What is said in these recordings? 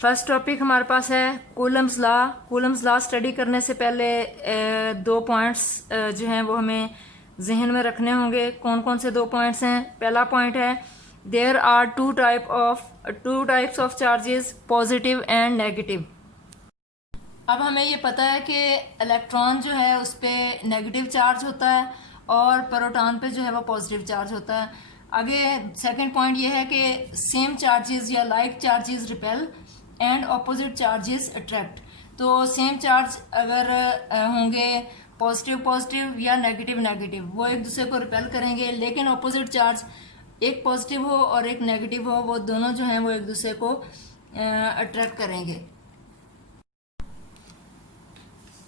First topic हमारे पास है Coulomb's law. Coulomb's law study करने से पहले दो पॉइंट्स जो हैं वो हमें जहन में रखने होंगे। कौन कौन से दो पॉइंट्स हैं? पहला पॉइंट है there are two types of charges, positive and negative. अब हमें ये पता है कि इलेक्ट्रॉन जो है उस पर नेगेटिव चार्ज होता है और प्रोटॉन पे जो है वो पॉजिटिव चार्ज होता है। आगे सेकंड पॉइंट ये है कि सेम चार्जेस या like charges repel and opposite charges attract. तो सेम चार्ज अगर होंगे पॉजिटिव पॉजिटिव या नेगेटिव नेगेटिव, वो एक दूसरे को रिपेल करेंगे, लेकिन ऑपोजिट चार्ज एक पॉजिटिव हो और एक नेगेटिव हो, वो दोनों जो हैं वो एक दूसरे को अट्रैक्ट करेंगे।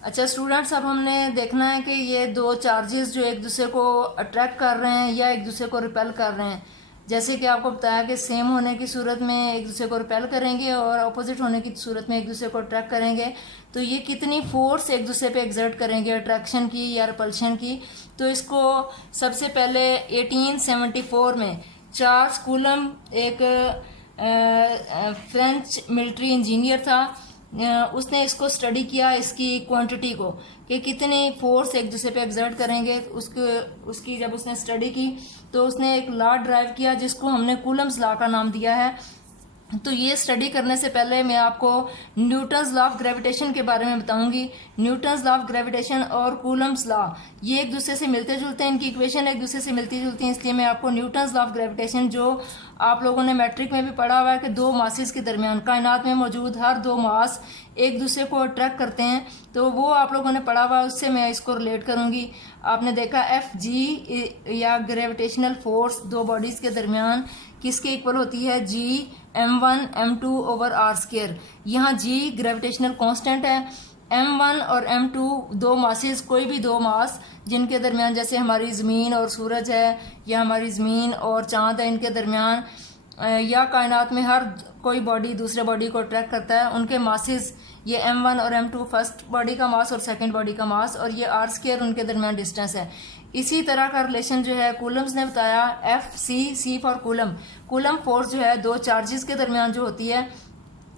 अच्छा स्टूडेंट्स, अब हमने देखना है कि ये दो चार्जेस जो एक दूसरे को अट्रैक्ट कर रहे हैं या एक दूसरे को रिपेल कर रहे हैं, जैसे कि आपको बताया कि सेम होने की सूरत में एक दूसरे को रिपेल करेंगे और अपोजिट होने की सूरत में एक दूसरे को अट्रैक्ट करेंगे, तो ये कितनी फोर्स एक दूसरे पे एग्जर्ट करेंगे, अट्रैक्शन की या रिपल्शन की। तो इसको सबसे पहले 1874 में चार्ल्स कूलम एक फ्रेंच मिलिट्री इंजीनियर था, उसने इसको स्टडी किया, इसकी क्वांटिटी को कि कितनी फोर्स एक दूसरे पे एग्जर्ट करेंगे। उसकी जब उसने स्टडी की तो उसने एक लॉ ड्राइव किया जिसको हमने कूलम्स लॉ का नाम दिया है। तो ये स्टडी करने से पहले मैं आपको न्यूटन्स लॉ ऑफ ग्रेविटेशन के बारे में बताऊंगी। न्यूटन्स लॉ ऑफ ग्रेविटेशन और कूलम्स लॉ ये एक दूसरे से मिलते जुलते हैं, इनकी इक्वेशन एक दूसरे से मिलती जुलती हैं, इसलिए मैं आपको न्यूटन्स लॉ ऑफ ग्रेविटेशन, जो आप लोगों ने मैट्रिक में भी पढ़ा हुआ है कि दो मासेस के दरमियान कायनात में मौजूद हर दो मास एक दूसरे को अट्रैक्ट करते हैं, तो वो आप लोगों ने पढ़ा हुआ है, उससे मैं इसको रिलेट करूंगी। आपने देखा Fg या ग्रेविटेशनल फोर्स दो बॉडीज के दरमियान किसके इक्वल होती है? G m1 m2 over R square. यहाँ G ग्रेविटेशनल कांस्टेंट है, m1 और m2 दो मासेस, कोई भी दो मास जिनके दरमियान, जैसे हमारी ज़मीन और सूरज है या हमारी ज़मीन और चाँद है, इनके दरमियान या कायनात में हर कोई बॉडी दूसरे बॉडी को अट्रैक्ट करता है, उनके मासेस ये m1 और m2 फर्स्ट बॉडी का मास और सेकंड बॉडी का मास, और ये आर स्क्वायर उनके दरमियान डिस्टेंस है। इसी तरह का रिलेशन जो है कूलम्स ने बताया, C फॉर कूलम फोर्स जो है दो चार्जेस के दरमियान जो होती है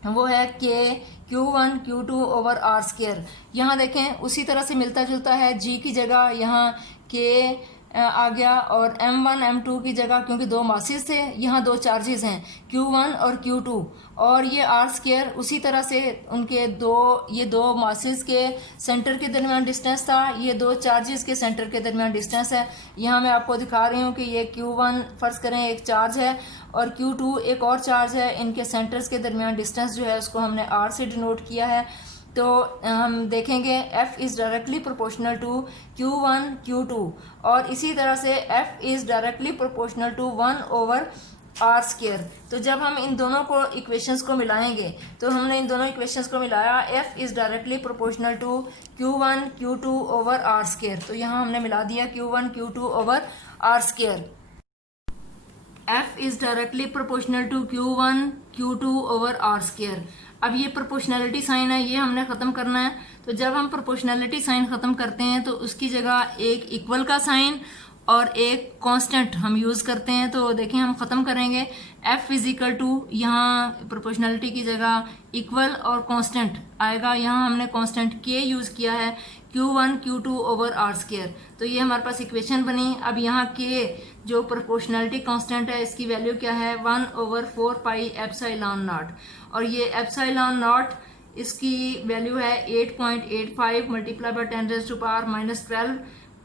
वो है Q1 Q2 over R square. यहाँ देखें उसी तरह से मिलता जुलता है, G की जगह यहाँ K आ गया और m1 m2 की जगह, क्योंकि दो मासेस थे, यहाँ दो चार्जेस हैं Q1 और Q2, और ये आर स्क्वायर उसी तरह से उनके ये दो मासेस के सेंटर के दरमियान डिस्टेंस था, ये दो चार्जेस के सेंटर के दरमियान डिस्टेंस है। यहाँ मैं आपको दिखा रही हूँ कि ये Q1 फर्ज करें एक चार्ज है और Q2 एक और चार्ज है, इनके सेंटर्स के दरमियान डिस्टेंस जो है उसको हमने R से डिनोट किया है। तो हम देखेंगे F is directly proportional to Q1 Q2, और इसी तरह से F is directly proportional to 1 over R square. तो जब हम इन दोनों को इक्वेशंस को मिलाएंगे, तो हमने इन दोनों इक्वेशंस को मिलाया, F is directly proportional to Q1 Q2 over R square. तो यहाँ हमने मिला दिया Q1 Q2 over R square. F is directly proportional to Q1 Q2 over R square. अब ये प्रोपोर्शनैलिटी साइन है, ये हमने ख़त्म करना है। तो जब हम प्रोपोर्शनैलिटी साइन ख़त्म करते हैं तो उसकी जगह एक इक्वल का साइन और एक कांस्टेंट हम यूज़ करते हैं। तो देखें हम ख़त्म करेंगे, F इज़ इक्वल टू, यहाँ प्रोपोर्शनैलिटी की जगह इक्वल और कांस्टेंट आएगा, यहाँ हमने कांस्टेंट K यूज़ किया है, Q1 Q2 over R square. तो ये हमारे पास इक्वेशन बनी। अब यहाँ K जो प्रोपोर्शनैलिटी कांस्टेंट है, इसकी वैल्यू क्या है? 1 ओवर 4 पाई एप्सिलॉन नॉट, और ये एप्सिलॉन नॉट इसकी वैल्यू है 8.85 multiply by 10⁻⁻12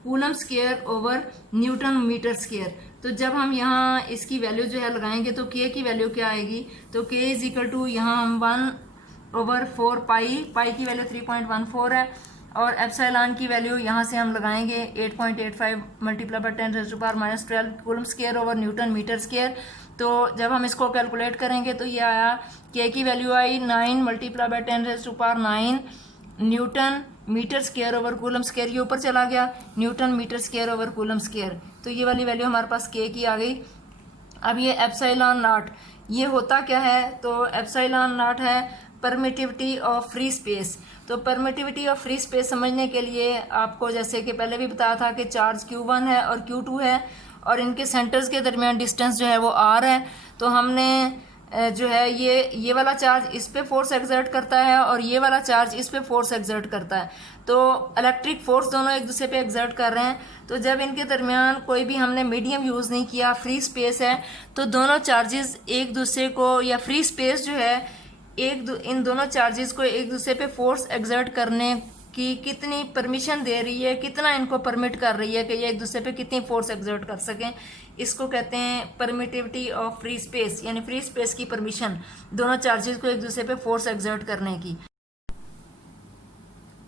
coulomb square over newton metre square. तो जब हम यहाँ इसकी वैल्यू जो है लगाएंगे तो K की वैल्यू क्या आएगी? तो K इज इक्वल टू, यहाँ हम 1 ओवर 4 पाई की वैल्यू 3.14 है, और एप्सिलॉन की वैल्यू यहाँ से हम लगाएंगे 8.85 multiply by 10⁻⁻12 coulomb square over newton metre square. तो जब हम इसको कैलकुलेट करेंगे तो ये आया, K की वैल्यू आई 9 multiply by 10⁻9 newton metre square over coulomb square, ये ऊपर चला गया, newton metre square over coulomb square. तो ये वाली वैल्यू हमारे पास K की आ गई। अब ये एप्सिलॉन नॉट ये होता क्या है? तो एप्सिलॉन नॉट है परमिटिविटी ऑफ फ्री स्पेस। तो परमिटिविटी ऑफ फ्री स्पेस समझने के लिए आपको, जैसे कि पहले भी बताया था, कि चार्ज Q1 है और Q2 है और इनके सेंटर्स के दरमियान डिस्टेंस जो है वो R है। तो हमने जो है ये वाला चार्ज इस पे फोर्स एक्सर्ट करता है और ये वाला चार्ज इस पे फोर्स एक्सर्ट करता है, तो इलेक्ट्रिक फोर्स दोनों एक दूसरे पे एक्सर्ट कर रहे हैं। तो जब इनके दरमियान कोई भी हमने मीडियम यूज़ नहीं किया, फ्री स्पेस है, तो दोनों चार्जेस एक दूसरे को, या फ्री स्पेस जो है इन दोनों चार्जेस को एक दूसरे पे फोर्स एक्सर्ट करने की कितनी परमिशन दे रही है, कितना इनको परमिट कर रही है कि ये एक दूसरे पे कितनी फोर्स एक्सर्ट कर सकें, इसको कहते हैं परमिटिविटी ऑफ फ्री स्पेस, यानी फ्री स्पेस की परमिशन दोनों चार्जेस को एक दूसरे पे फोर्स एक्सर्ट करने की।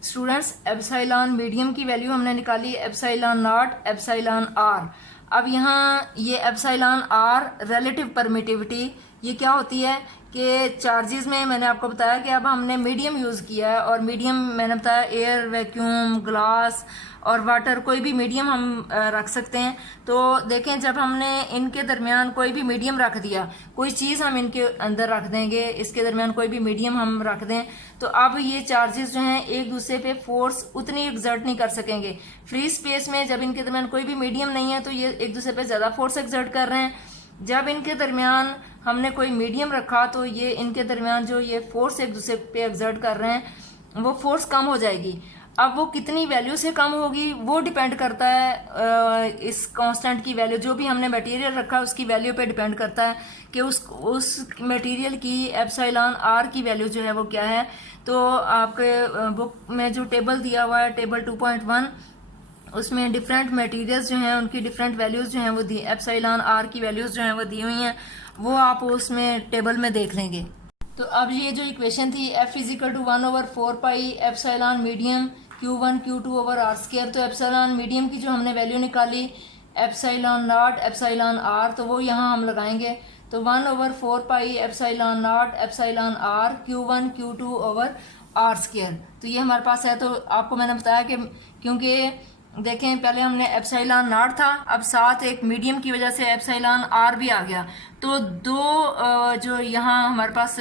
स्टूडेंट्स, एप्सिलॉन मीडियम की वैल्यू हमने निकाली, एप्सिलॉन नॉट, एप्सिलॉन आर। अब यहाँ ये एप्सिलॉन आर रिलेटिव परमिटिविटी, ये क्या होती है कि चार्जेस में मैंने आपको बताया कि अब हमने मीडियम यूज़ किया है, और मीडियम मैंने बताया एयर, वैक्यूम, ग्लास और वाटर, कोई भी मीडियम हम रख सकते हैं। तो देखें, जब हमने इनके दरमियान कोई भी मीडियम रख दिया, कोई चीज़ हम इनके अंदर रख देंगे, इसके दरमियान कोई भी मीडियम हम रख दें, तो अब ये चार्जेस जो हैं एक दूसरे पे फोर्स उतनी एक्सर्ट नहीं कर सकेंगे। फ्री स्पेस में जब इनके दरमियान कोई भी मीडियम नहीं है तो ये एक दूसरे पे ज़्यादा फोर्स एक्सर्ट कर रहे हैं। जब इनके दरमियान हमने कोई मीडियम रखा तो ये इनके दरमियान जो ये फोर्स एक दूसरे पे एक्सर्ट कर रहे हैं वो फोर्स कम हो जाएगी। अब वो कितनी वैल्यू से कम होगी वो डिपेंड करता है इस कांस्टेंट की वैल्यू, जो भी हमने मटेरियल रखा उसकी वैल्यू पे डिपेंड करता है कि उस मटेरियल की एप्सिलॉन आर की वैल्यू जो है वो क्या है। तो आपके बुक में जो टेबल दिया हुआ है, टेबल 2.1, उसमें डिफरेंट मटेरियल्स जो हैं उनकी डिफरेंट वैल्यूज़ जो हैं वो दी, एप्सिलॉन आर की वैल्यूज़ जो हैं वो दी हुई हैं, वो आप उसमें टेबल में देख लेंगे। तो अब ये जो इक्वेशन थी F = 1/4 pi epsilon medium Q1 Q2 over R square, तो एप्सिलॉन मीडियम की जो हमने वैल्यू निकाली एप्सिलॉन नॉट एप्सिलॉन आर, तो वो यहाँ हम लगाएंगे। तो 1/4 pi epsilon naught epsilon R Q1 Q2 over R square, तो ये हमारे पास है। तो आपको मैंने बताया कि क्योंकि देखें पहले हमने एप्सिलॉन नॉट था, अब साथ एक मीडियम की वजह से एप्सिलॉन आर भी आ गया, तो दो जो यहाँ हमारे पास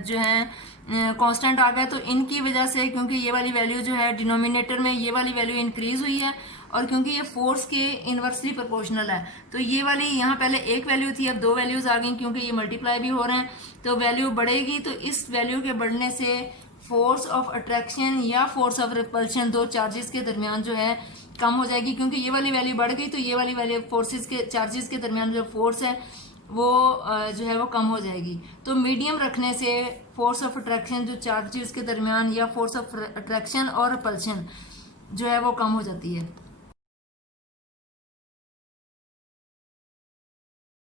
जो है कांस्टेंट आ गया, तो इनकी वजह से क्योंकि ये वाली वैल्यू जो है डिनोमिनेटर में ये वाली वैल्यू इंक्रीज हुई है, और क्योंकि ये फोर्स के इन्वर्सली प्रोपोर्शनल है, तो ये वाली यहाँ पहले एक वैल्यू थी, अब दो वैल्यूज आ गई क्योंकि ये मल्टीप्लाई भी हो रहे हैं, तो वैल्यू बढ़ेगी। तो इस वैल्यू के बढ़ने से फोर्स ऑफ अट्रैक्शन या फोर्स ऑफ रिपल्शन दो चार्जेस के दरमियान जो है कम हो जाएगी, क्योंकि ये वाली वैल्यू बढ़ गई तो ये वाली वैल्यू फोर्सेस के चार्जेस के दरमियान जो फोर्स है वो जो है वो कम हो जाएगी। तो मीडियम रखने से फोर्स ऑफ अट्रैक्शन जो चार्जेस के दरमियान या फोर्स ऑफ अट्रैक्शन और रिपल्शन जो है वो कम हो जाती है।